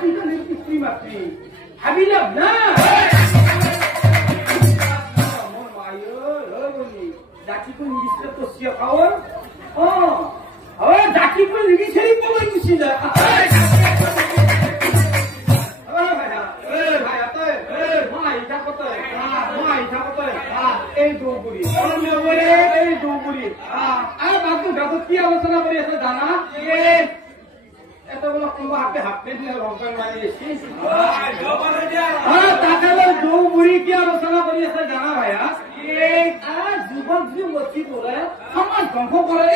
জাতিজনের পিতৃ মাতৃ ভাবিলাম না মোর মাই জাতিকো নিবিছে তো সিয়া খাওয়ার জাতিকো নিবিছে পলাই গুছি যা এই দৌবুড়ি আর বাবু গাবু কি আলোচনা করে আছে জানা এতগুলো কোনবা হাতে দিয়ে রংকার মারিয়েছি তাহলে দৌবুড়ি কি আলোচনা করে আছে জানা ভাইয়া যুবক যুবতী বলে সমাজ ধ্বংস করে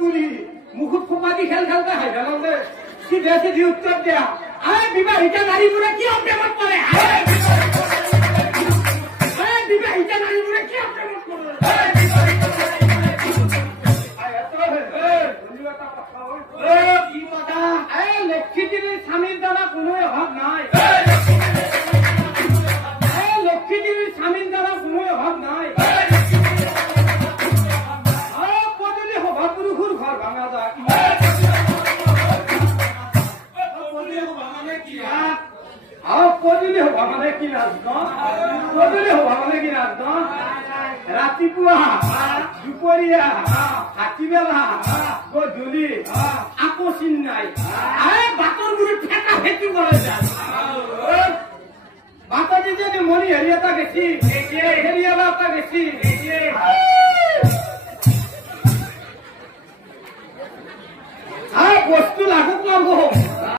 বুড়ি মুখত খোপা দি খেল খেলতে হাই গেলে সিধে সিধি উত্তর দেয়া বিবাহিতা নারীগুলো কি অপ্রেমত করে বিবাহিতা নারীগুলো কি অপ্রেমত করে লক্ষ্মীদেবীর স্বামীর দ্বারা কোনো অভাব নাই লক্ষ্মীদেবীর স্বামীর দ্বারা কোনো অভাব নাই পদলি সভা পুৰুষৰ ঘৰ ভাঙা যায় পদূলি হবা মানে কি নাচন পদূলি হবা মানে কি নাচন ৰাতিপুৱা দুপৰীয়া হাতীবেলা গধূলি আকৌ চিন নাই বাটৰ গুৰিত ঠেকা খেতি কৰে বাটত যদি মণি হেৰি এটা গেছি হেৰিয়ালা এটা গেছি